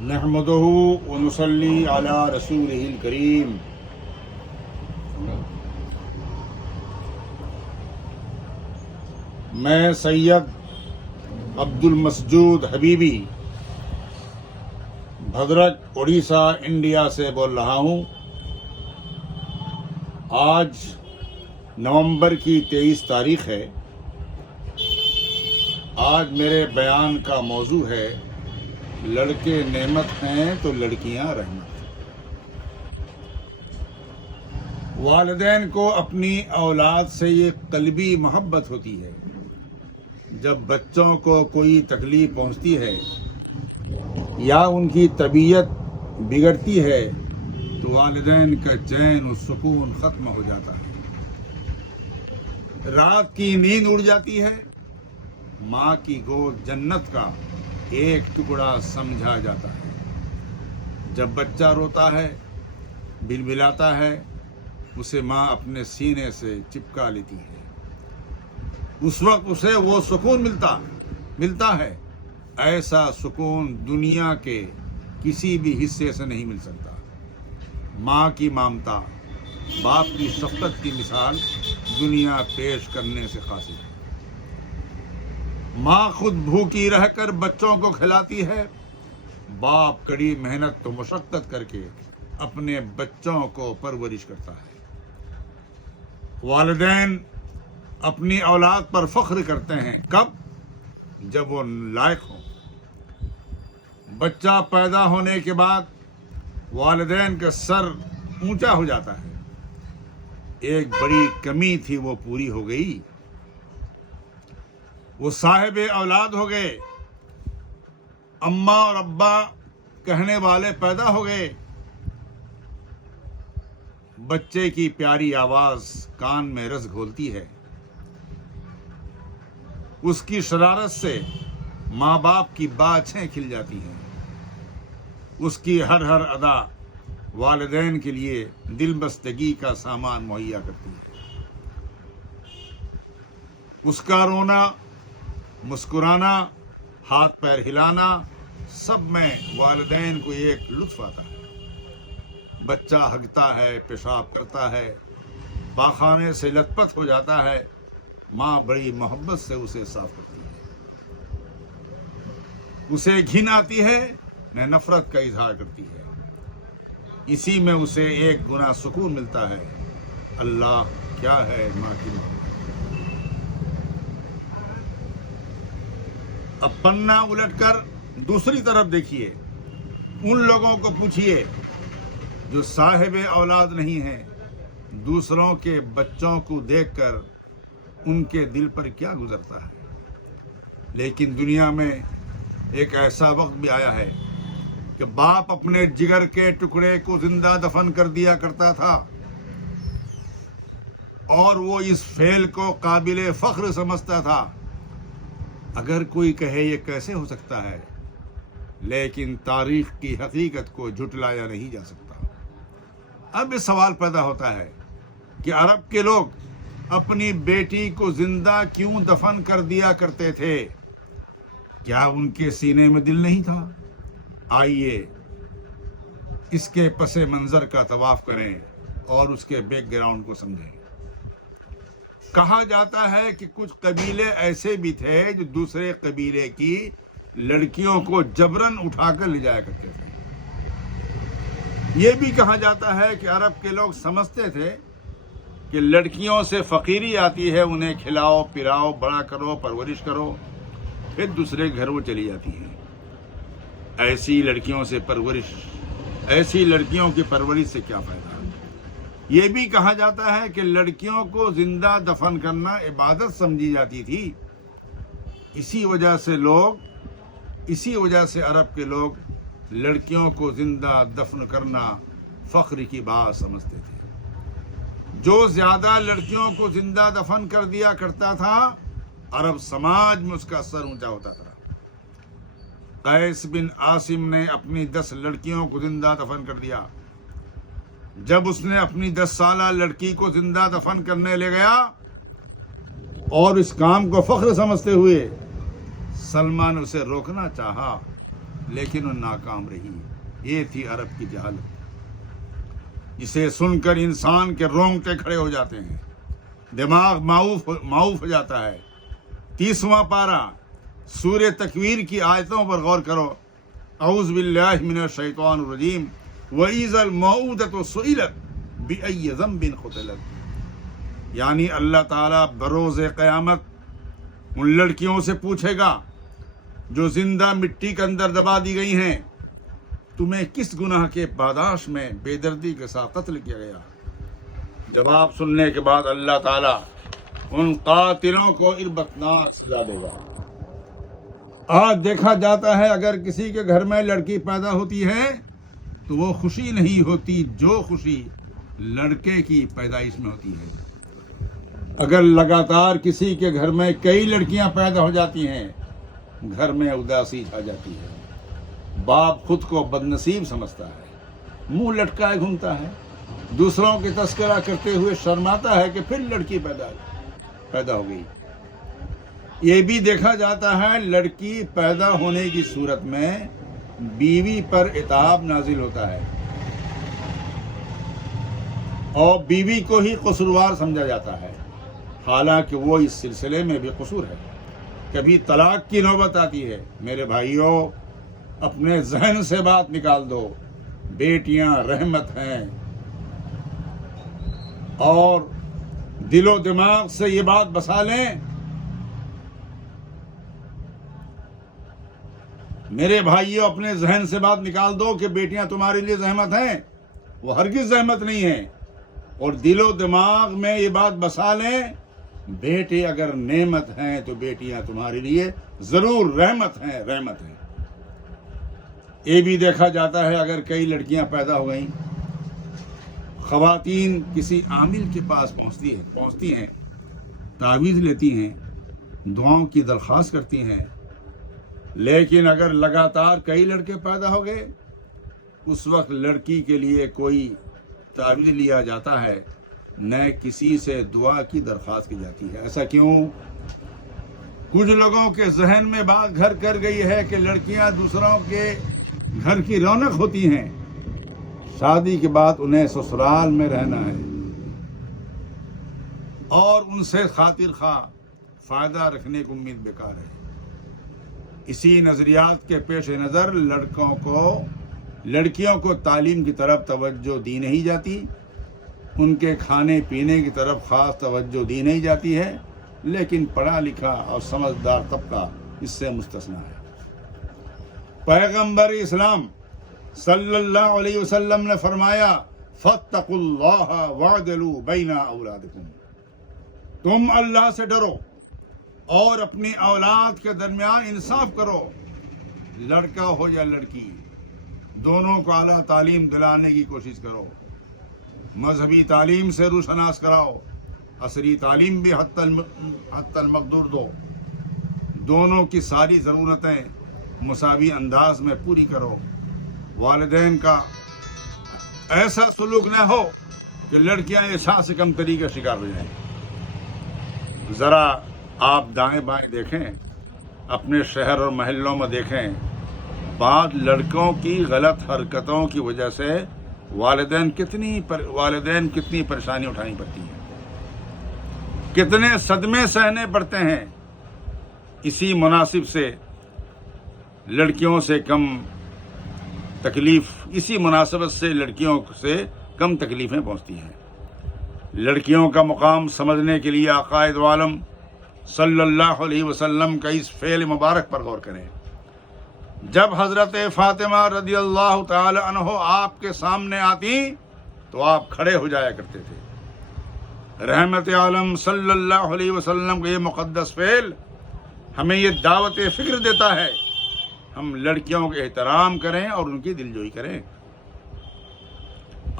نحمده ونصلي على رسوله الكريم. میں سید عبد المسجود حبیبی بھدرک اڑیسہ انڈیا سے بول رہا ہوں. آج نومبر کی 23 تاریخ ہے. آج میرے بیان کا موضوع ہے لڑکے نعمت ہیں تو لڑکیاں رحمت. والدین کو اپنی اولاد سے یہ قلبی محبت ہوتی ہے. جب بچوں کو کوئی تکلیف پہنچتی ہے یا ان کی طبیعت بگڑتی ہے تو والدین کا چین و سکون ختم ہو جاتا ہے. رات کی نیند اڑ جاتی ہے. ماں کی گود جنت کا ایک ٹکڑا سمجھا جاتا ہے. جب بچہ روتا ہے، بلبلاتا ہے، اسے ماں اپنے سینے سے چپکا لیتی ہے. اس وقت اسے وہ سکون ملتا ہے. ایسا سکون دنیا کے کسی بھی حصے سے نہیں مل سکتا. ماں کی ممتا، باپ کی شفقت کی مثال دنیا پیش کرنے سے قاصر ہے. ماں خود بھوکی رہ کر بچوں کو کھلاتی ہے. باپ کڑی محنت و مشقت کر کے اپنے بچوں کو پرورش کرتا ہے. والدین اپنی اولاد پر فخر کرتے ہیں. کب؟ جب وہ لائق ہوں. بچہ پیدا ہونے کے بعد والدین کا سر اونچا ہو جاتا ہے. ایک بڑی کمی تھی وہ پوری ہو گئی. وہ صاحب اولاد ہو گئے. اماں اور ابا کہنے والے پیدا ہو گئے. بچے کی پیاری آواز کان میں رس گھولتی ہے. اس کی شرارت سے ماں باپ کی باچھیں کھل جاتی ہیں. اس کی ہر ادا والدین کے لیے دل بستگی کا سامان مہیا کرتی ہے. اس کا رونا، مسکرانا، ہاتھ پیر ہلانا، سب میں والدین کو ایک لطف آتا ہے. بچہ ہگتا ہے، پیشاب کرتا ہے، پاخانے سے لت پت ہو جاتا ہے. ماں بڑی محبت سے اسے صاف کرتی ہے. اسے گھن آتی ہے نہ نفرت کا اظہار کرتی ہے. اسی میں اسے ایک گنا سکون ملتا ہے. اللہ کیا ہے ماں کی محبت. اب پنا الٹ کر دوسری طرف دیکھیے. ان لوگوں کو پوچھیے جو صاحب اولاد نہیں ہیں. دوسروں کے بچوں کو دیکھ کر ان کے دل پر کیا گزرتا ہے. لیکن دنیا میں ایک ایسا وقت بھی آیا ہے کہ باپ اپنے جگر کے ٹکڑے کو زندہ دفن کر دیا کرتا تھا اور وہ اس فعل کو قابل فخر سمجھتا تھا. اگر کوئی کہے یہ کیسے ہو سکتا ہے، لیکن تاریخ کی حقیقت کو جھٹلایا نہیں جا سکتا. اب یہ سوال پیدا ہوتا ہے کہ عرب کے لوگ اپنی بیٹی کو زندہ کیوں دفن کر دیا کرتے تھے؟ کیا ان کے سینے میں دل نہیں تھا؟ آئیے اس کے پس منظر کا طواف کریں اور اس کے بیک گراؤنڈ کو سمجھیں. کہا جاتا ہے کہ کچھ قبیلے ایسے بھی تھے جو دوسرے قبیلے کی لڑکیوں کو جبراً اٹھا کر لے جایا کرتے تھے. یہ بھی کہا جاتا ہے کہ عرب کے لوگ سمجھتے تھے کہ لڑکیوں سے فقیری آتی ہے، انہیں کھلاؤ پلاؤ، بڑا کرو، پرورش کرو، پھر دوسرے گھر وہ چلی جاتی ہیں. ایسی لڑکیوں کی پرورش سے کیا فائدہ؟ یہ بھی کہا جاتا ہے کہ لڑکیوں کو زندہ دفن کرنا عبادت سمجھی جاتی تھی. اسی وجہ سے عرب کے لوگ لڑکیوں کو زندہ دفن کرنا فخر کی بات سمجھتے تھے. جو زیادہ لڑکیوں کو زندہ دفن کر دیا کرتا تھا، عرب سماج میں اس کا سر اونچا ہوتا تھا. قیس بن عاصم نے اپنی 10 لڑکیوں کو زندہ دفن کر دیا. جب اس نے اپنی 10 سالہ لڑکی کو زندہ دفن کرنے لے گیا اور اس کام کو فخر سمجھتے ہوئے سلمان اسے روکنا چاہا لیکن وہ ناکام رہی۔ یہ تھی عرب کی جہالت، جسے سن کر انسان کے رونگٹے کھڑے ہو جاتے ہیں، دماغ معوف ہو جاتا ہے۔ 30واں پارہ سورہ تکویر کی آیتوں پر غور کرو۔ اعوذ باللہ من الشیطان الرجیم وَإِذَا الْمَوْءُودَةُ سُئِلَتْ بِأَيِّ ذَنبٍ قُتِلَتْ، یعنی اللہ تعالیٰ بروز قیامت ان لڑکیوں سے پوچھے گا جو زندہ مٹی کے اندر دبا دی گئی ہیں، تمہیں کس گناہ کے پاداش میں بے دردی کے ساتھ قتل کیا گیا؟ جواب سننے کے بعد اللہ تعالیٰ ان قاتلوں کو اربتناک سزا دے گا۔ آج دیکھا جاتا ہے اگر کسی کے گھر میں لڑکی پیدا ہوتی ہے تو وہ خوشی نہیں ہوتی جو خوشی لڑکے کی پیدائش میں ہوتی ہے۔ اگر لگاتار کسی کے گھر میں کئی لڑکیاں پیدا ہو جاتی ہیں، گھر میں اداسی چھا جاتی ہے۔ باپ خود کو بدنصیب سمجھتا ہے، منہ لٹکائے گھومتا ہے، دوسروں کی تذکرہ کرتے ہوئے شرماتا ہے کہ پھر لڑکی پیدا ہو گئی۔ یہ بھی دیکھا جاتا ہے لڑکی پیدا ہونے کی صورت میں بیوی پر عتاب نازل ہوتا ہے اور بیوی کو ہی قصوروار سمجھا جاتا ہے، حالانکہ وہ اس سلسلے میں بھی قصور ہے۔ کبھی طلاق کی نوبت آتی ہے۔ میرے بھائیوں، اپنے ذہن سے بات نکال دو، بیٹیاں رحمت ہیں، اور دل و دماغ سے یہ بات بسا لیں۔ میرے بھائیوں، اپنے ذہن سے بات نکال دو کہ بیٹیاں تمہارے لیے زحمت ہیں، وہ ہرگز زحمت نہیں ہیں، اور دل و دماغ میں یہ بات بسا لیں، بیٹے اگر نعمت ہیں تو بیٹیاں تمہارے لیے ضرور رحمت ہیں، رحمت ہیں۔ یہ بھی دیکھا جاتا ہے اگر کئی لڑکیاں پیدا ہو گئیں، خواتین کسی عامل کے پاس پہنچتی ہیں، تعویذ لیتی ہیں، دعاؤں کی درخواست کرتی ہیں، لیکن اگر لگاتار کئی لڑکے پیدا ہو گئے، اس وقت لڑکی کے لیے کوئی تعویذ لیا جاتا ہے، نہ کسی سے دعا کی درخواست کی جاتی ہے۔ ایسا کیوں؟ کچھ لوگوں کے ذہن میں بات گھر کر گئی ہے کہ لڑکیاں دوسروں کے گھر کی رونق ہوتی ہیں، شادی کے بعد انہیں سسرال میں رہنا ہے اور ان سے خاطر خواہ فائدہ رکھنے کی امید بیکار ہے۔ اسی نظریات کے پیش نظر لڑکیوں کو تعلیم کی طرف توجہ دی نہیں جاتی، ان کے کھانے پینے کی طرف خاص توجہ دی نہیں جاتی ہے، لیکن پڑھا لکھا اور سمجھدار طبقہ اس سے مستثنیٰ ہے۔ پیغمبر اسلام صلی اللہ علیہ وسلم نے فرمایا، فاتقوا اللہ واعدلوا بین اولادکم، تم اللہ سے ڈرو اور اپنی اولاد کے درمیان انصاف کرو، لڑکا ہو یا لڑکی، دونوں کو اعلیٰ تعلیم دلانے کی کوشش کرو، مذہبی تعلیم سے روشناس کراؤ، عصری تعلیم بھی حتی المقدور دو، دونوں کی ساری ضرورتیں مساوی انداز میں پوری کرو۔ والدین کا ایسا سلوک نہ ہو کہ لڑکیاں عشاء سے کم تری کا شکار ہو جائیں۔ ذرا آپ دائیں بائیں دیکھیں، اپنے شہر اور محلوں میں دیکھیں، بعض لڑکوں کی غلط حرکتوں کی وجہ سے والدین کتنی پریشانی اٹھانی پڑتی ہیں، کتنے صدمے سہنے پڑتے ہیں۔ اسی مناسب سے لڑکیوں سے کم تکلیف، اسی مناسبت سے لڑکیوں سے کم تکلیفیں پہنچتی ہیں۔ لڑکیوں کا مقام سمجھنے کے لیے آقائد عالم صلی اللہ علیہ وسلم کا اس فعل مبارک پر غور کریں۔ جب حضرت فاطمہ رضی اللہ تعالی عنہ آپ کے سامنے آتی تو آپ کھڑے ہو جایا کرتے تھے۔ رحمت عالم صلی اللہ علیہ وسلم کا یہ مقدس فعل ہمیں یہ دعوت فکر دیتا ہے، ہم لڑکیوں کے احترام کریں اور ان کی دلجوئی کریں۔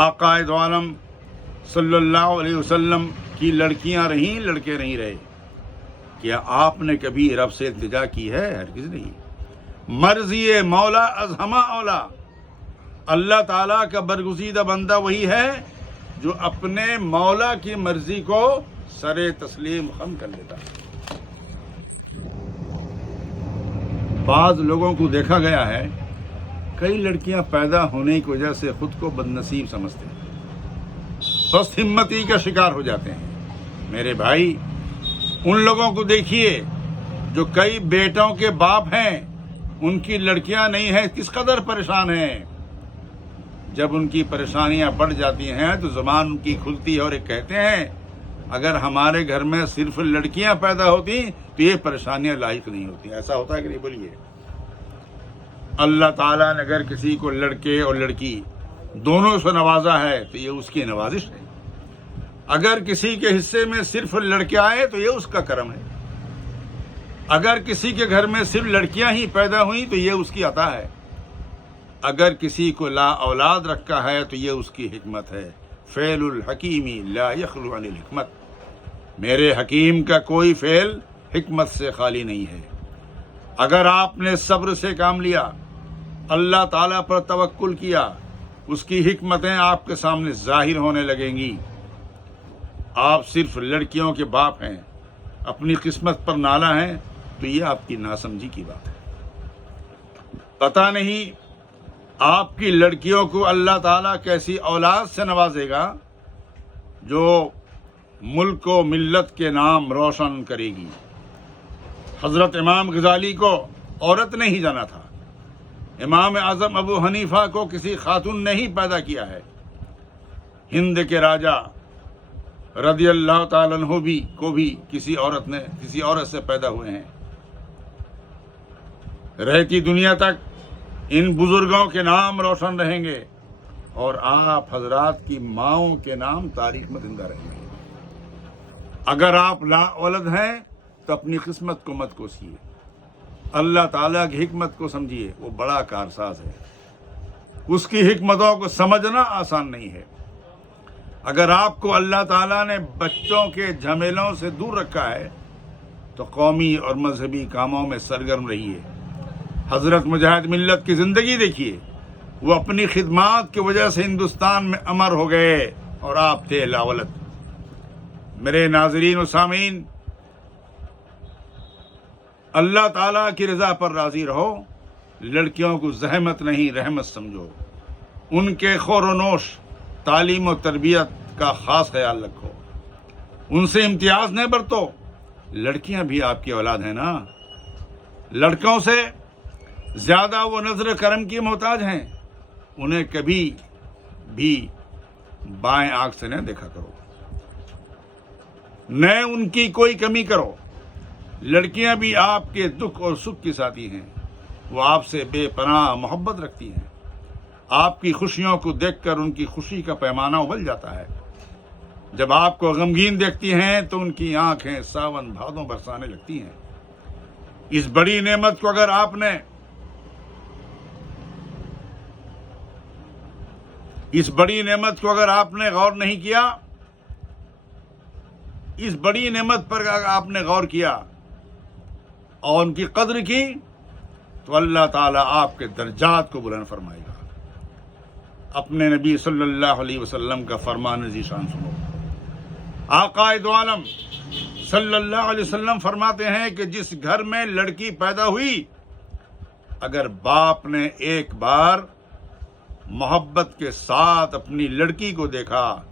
آقائد عالم صلی اللہ علیہ وسلم کی لڑکیاں رہیں، لڑکے نہیں رہے۔ کیا آپ نے کبھی رب سے التجا کی ہے؟ ہرگز نہیں۔ مرضی مولا از ہما اولا، اللہ تعالیٰ کا برگزیدہ بندہ وہی ہے جو اپنے مولا کی مرضی کو سر تسلیم خم کر لیتا ہے۔ بعض لوگوں کو دیکھا گیا ہے کئی لڑکیاں پیدا ہونے کی وجہ سے خود کو بد نصیب سمجھتے ہیں، پست ہمتی کا شکار ہو جاتے ہیں۔ میرے بھائی، ان لوگوں کو دیکھیے جو کئی بیٹوں کے باپ ہیں، ان کی لڑکیاں نہیں ہیں، کس قدر پریشان ہیں۔ جب ان کی پریشانیاں بڑھ جاتی ہیں تو زبان ان کی کھلتی ہے اور ایک کہتے ہیں اگر ہمارے گھر میں صرف لڑکیاں پیدا ہوتی تو یہ پریشانیاں لاحق نہیں ہوتی۔ ایسا ہوتا ہے کہ نہیں؟ بولیے۔ اللہ تعالیٰ نے اگر کسی کو لڑکے اور لڑکی دونوں سے نوازا ہے تو یہ اس کی نوازش ہے۔ اگر کسی کے حصے میں صرف لڑکے آئے تو یہ اس کا کرم ہے۔ اگر کسی کے گھر میں صرف لڑکیاں ہی پیدا ہوئیں تو یہ اس کی عطا ہے۔ اگر کسی کو لا اولاد رکھا ہے تو یہ اس کی حکمت ہے۔ فعل الحکیم لا یخلو عن الحکمت، میرے حکیم کا کوئی فعل حکمت سے خالی نہیں ہے۔ اگر آپ نے صبر سے کام لیا، اللہ تعالیٰ پر توکل کیا، اس کی حکمتیں آپ کے سامنے ظاہر ہونے لگیں گی۔ آپ صرف لڑکیوں کے باپ ہیں، اپنی قسمت پر نالا ہیں، تو یہ آپ کی ناسمجھی کی بات ہے۔ پتہ نہیں آپ کی لڑکیوں کو اللہ تعالیٰ کیسی اولاد سے نوازے گا جو ملک و ملت کے نام روشن کرے گی۔ حضرت امام غزالی کو عورت نے ہی جانا تھا، امام اعظم ابو حنیفہ کو کسی خاتون نے ہی پیدا کیا ہے، ہند کے راجہ رضی اللہ تعالیٰ عنہ کو بھی کسی عورت سے پیدا ہوئے ہیں۔ رہتی دنیا تک ان بزرگوں کے نام روشن رہیں گے اور آپ حضرات کی ماؤں کے نام تاریخ میں زندہ رہیں گے۔ اگر آپ لا اولد ہیں تو اپنی قسمت کو مت کوسیے، اللہ تعالیٰ کی حکمت کو سمجھیے، وہ بڑا کارساز ہے، اس کی حکمتوں کو سمجھنا آسان نہیں ہے۔ اگر آپ کو اللہ تعالیٰ نے بچوں کے جھمیلوں سے دور رکھا ہے تو قومی اور مذہبی کاموں میں سرگرم رہیے۔ حضرت مجاہد ملت کی زندگی دیکھیے، وہ اپنی خدمات کی وجہ سے ہندوستان میں امر ہو گئے اور آپ تھے لاولد۔ میرے ناظرین و سامعین، اللہ تعالیٰ کی رضا پر راضی رہو، لڑکیوں کو زحمت نہیں رحمت سمجھو، ان کے خور و نوش، تعلیم و تربیت کا خاص خیال رکھو، ان سے امتیاز نہیں برتو۔ لڑکیاں بھی آپ کی اولاد ہیں نا، لڑکوں سے زیادہ وہ نظر کرم کی محتاج ہیں، انہیں کبھی بھی بائیں آنکھ سے نہ دیکھا کرو، نہ ان کی کوئی کمی کرو۔ لڑکیاں بھی آپ کے دکھ اور سکھ کی ساتھی ہیں، وہ آپ سے بے پناہ محبت رکھتی ہیں۔ آپ کی خوشیوں کو دیکھ کر ان کی خوشی کا پیمانہ ابل جاتا ہے۔ جب آپ کو غمگین دیکھتی ہیں تو ان کی آنکھیں ساون بھادوں برسانے لگتی ہیں۔ اس بڑی نعمت کو اگر آپ نے غور نہیں کیا، اس بڑی نعمت پر اگر آپ نے غور کیا اور ان کی قدر کی تو اللہ تعالیٰ آپ کے درجات کو بلند فرمائے گا۔ اپنے نبی صلی اللہ علیہ وسلم کا فرمان ذیشان سنو۔ آقا دو عالم صلی اللہ علیہ وسلم فرماتے ہیں کہ جس گھر میں لڑکی پیدا ہوئی، اگر باپ نے ایک بار محبت کے ساتھ اپنی لڑکی کو دیکھا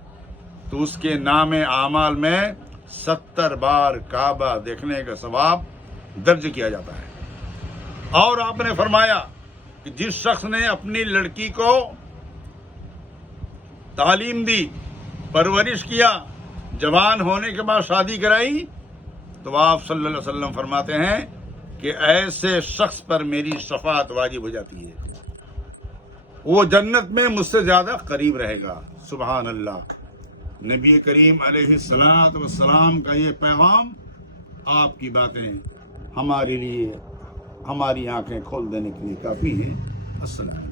تو اس کے نام اعمال میں 70 بار کعبہ دیکھنے کا ثواب درج کیا جاتا ہے۔ اور آپ نے فرمایا کہ جس شخص نے اپنی لڑکی کو تعلیم دی، پرورش کیا، جوان ہونے کے بعد شادی کرائی، تو آپ صلی اللہ علیہ وسلم فرماتے ہیں کہ ایسے شخص پر میری شفاعت واجب ہو جاتی ہے، وہ جنت میں مجھ سے زیادہ قریب رہے گا۔ سبحان اللہ۔ نبی کریم علیہ الصلوۃ والسلام کا یہ پیغام، آپ کی باتیں ہمارے لیے، ہماری آنکھیں کھول دینے کے لیے کافی ہیں۔ السلام۔